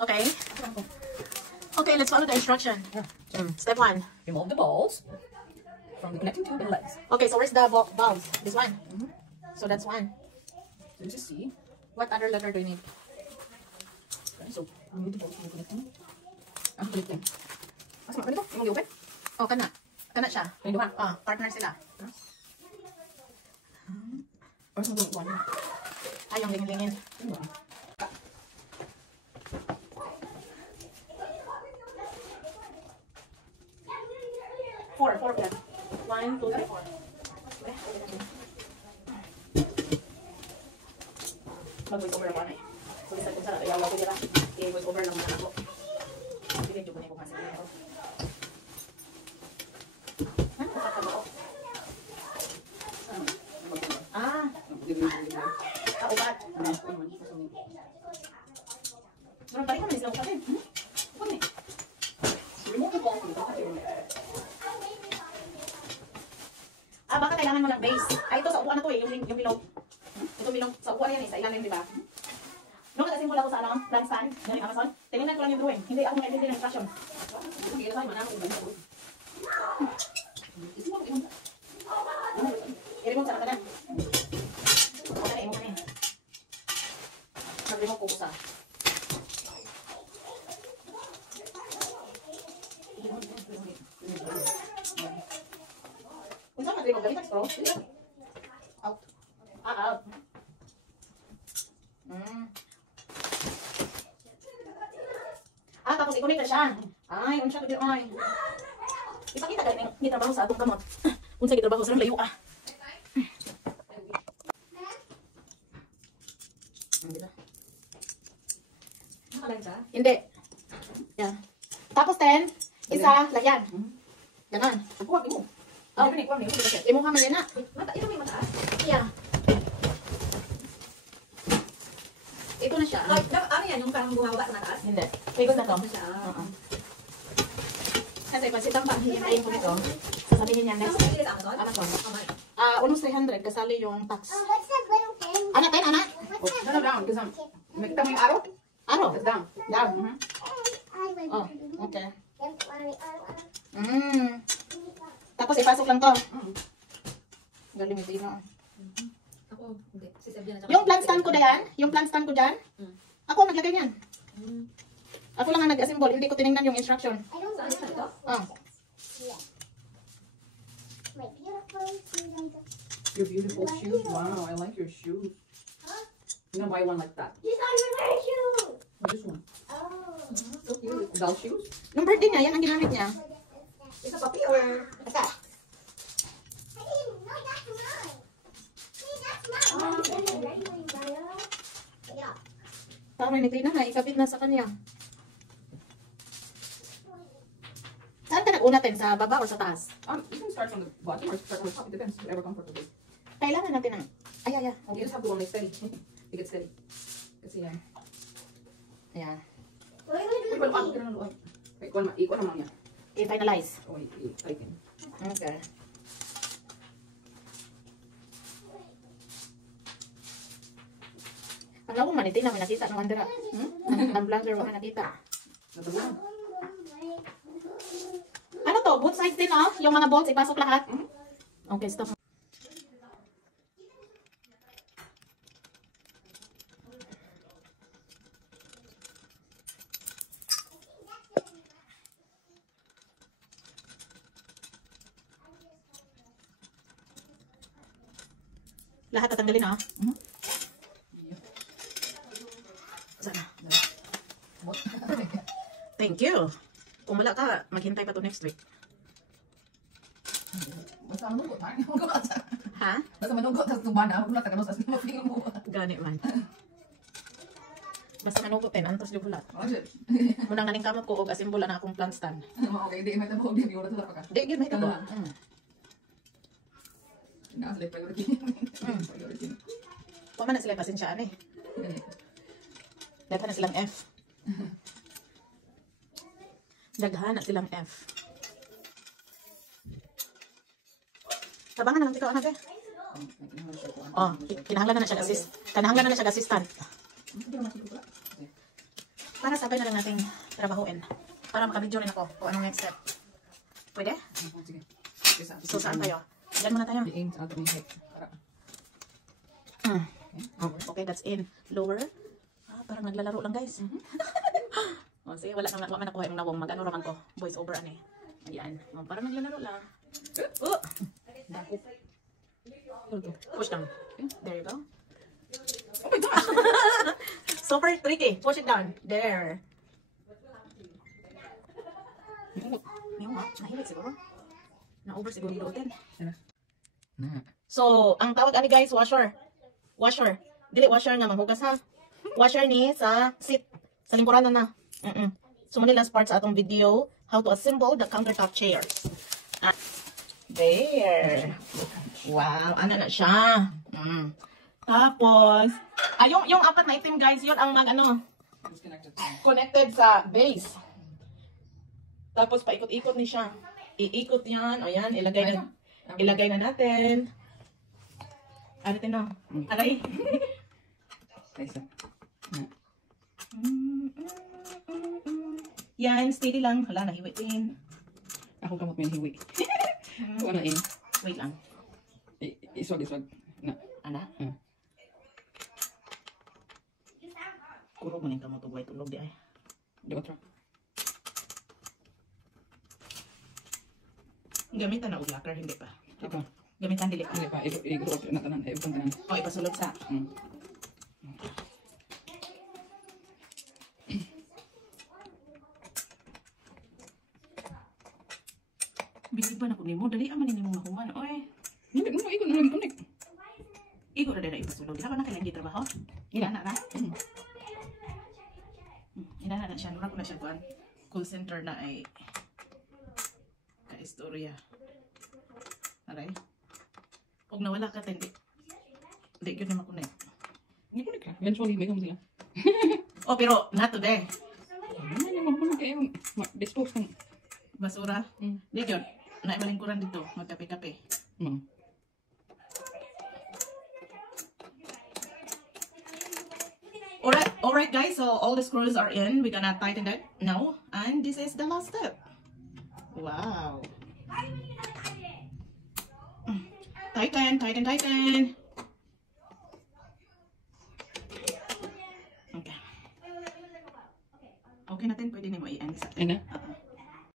Okay. Okay, let's follow the instruction. Step 1. Remove the balls from the connecting tube and legs. Okay, so where's the valves? This one. So that's 1. So this is C. What other letter do you need? Okay, so remove the balls from the connecting. Connecting. Asa mo? Ano ito? Yung open? Oh, kana. Kana siya. Yung duha? Partner sila. Or sa duha? Ay, yung lingin-lingin. Four yan. 1, 2, 3, 4. Mag-voice over ako na eh. Pulisan kung saan, ayaw ko nila. I-voice over lang muna ako. Hindi ko na yung pumasok nito. Ano nakataba ko? Ubat. Meron pa rin kami sila upatin. Upat eh. Remove the balls from the connecting. Baka kailangan mo ng base. Ito sa upuan na to eh, yung bilog. Ito bilog, sa upuan yan eh, sa ilalim, di ba? Nung nagkasimula ako sa plant stand, galing Amazon, tinignan ko lang yung drawing. Hindi ako nag-edit ng instruction. Hindi tayo manang kung ganito. I-remove sa nakagad. Okay na, i-remove ka na eh. Mag-remove ko sa. Kung saan mag-remove, galit ang scroll? Out. Out. Tapos i-connect na siya. Ay, unsya ko din. Ay. Ipakita ka ni trabaho sa atong kamot. Unsa gitrabaho sa layo ah. Nakalan siya? Hindi. Yan. Tapos 10, isa, lagyan. Ganon. Kuha mo. Imo ka man yan na. Ito may mataas? Yeah. Ito na siya. Ano yan? Yung parang bumababa sa mataas? Hindi. Pagod na to. Siya. Kasi pansitang panghihintayin ko nito. Sasabihin niya next. Amazon. Almost 300. Kasali yung tax. Anak tayo, anak? No, down. Kasi kita mo yung araw? Ano? It's down. Down. Oh, okay. Tapos ipasok lang to. Galing ito yun. Ako, hindi. Si Sabia na. Yung plant stand ko na yan, yung plant stand ko dyan, ako ang naglagay niyan. Ako lang ang nag-assemble, hindi ko tinignan yung instruction. Saan na ito? Your beautiful shoes. Wow, I like your shoes. I'm gonna buy one like that. She's not even wearing shoes. Oh, this one. Oh. So cute. Doll shoes? Yung birthday niya, yan ang ginamit niya. Is a puppy or a cat? I didn't know that's mine. See, that's mine. Take it off. Tama ni Tina na, ikabit na sa kanya. Saan ka nag-una din? Sa baba o sa taas? You can start from the bottom or start from the top. It depends. Whatever comfortable. Kailangan natin ng... Ay. You just have to hold it steady. You get steady. Kasi yan. Ayan. Wait, Wait, well, ako na luwag. Wait, equal naman niya. I-finalize. Oh, wait, tighten. Okay. Ang lawang man, Tina, may nakita ng andera. Ang vlogger, wala nakita. Natuloy. Ano to? Both sides din, oh? Yung mga bolts, ipasok lahat? Okay, stop. Lahat tatanggalin, oh? Sana. Thank you. Kung wala ka, maghintay pa to next week. Basta manugot, ha? Manugot. Ha? Basta manugot, tapos tumana. Manugot, taganos, tapos mapingin mo. Gani man. Basta manugutin, antos yung bulat. Oh, shit. Munang naning kamot ko, og asimbol na akong plant stand. Okay, di, may tabo, di, oras sa ka. Di, yun, may tabo. Nakasalip priority. Priority. Huwag man na sila pasensyaan eh. Daghan na silang F. Daghan na silang F. Tabangan na lang ikaw, anak eh. Oh, kinahanglan na siya assist. Kinahanglan na siya assistant. Para sabay na lang nating trabahuin. Para makabidyo rin ako kung anong next step. Pwede? Sige. So, saan tayo? Diyan muna tayo. The aims out of the head. Para. Okay, that's in. Lower. Ah, parang naglalaro lang, guys. Oh, sige, wala naman nakuha yung nawong. Mag-ano raman ko. Voice over, ano eh. Ayan. Oh, parang naglalaro lang. Oh! Dako. Push down. There you go. Oh my gosh! Super tricky. Push it down. There. Yung nahilig siguro. Na-over siguro yung lutin. So, ang tawag ani guys, washer. Washer. Dili washer nga manghugas ha. Washer ni sa seat. Sa lingkuranan na. So, muna last part sa atong video, how to assemble the countertop chairs. There. Wow, ano na siya. Tapos, yung apat na item guys, yun ang connected sa base. Tapos, paikot-ikot ni siya. Iikot yan. O yan, ilagay na natin. Ano din o? Aray. Yan, steady lang. Hala, nahiwi din. Ako kamot mo yung hiwi. Kung ano Wait lang. Iswag. Na. Ana? Kuro mo nang kamot og tulog di ay. Di ba, tra? Gamitan na og locker, hindi pa. Di ba? Gamitan dili. Hindi pa. I-group na tanan. Ibutang tanan. O, ipasulod sa. Binig ba na ko nimo? Dali aman nimo mahuman. Oy. Hindi mo, ikot na lang connect. Igo na din na ipasulod. Di ba na kailangan trabaho? Ina na. Ina na siya. Nura ko na siya kuan. Call center na ay ka-istorya. Aray. Huwag nawala ka, hindi. Hindi, yun naman connect. Hindi connect ka. Eventually, may kamo sila. Oh, pero not today. Ano naman po kayo dispose ng Basura. Hindi yun. Naimalingkuran dito. Magkape-kape. Alright guys, so all the screws are in. We're gonna tighten it now. And this is the last step. Wow. Tighten. Okay. Okay natin, pwede nimo i-end sa. Ano?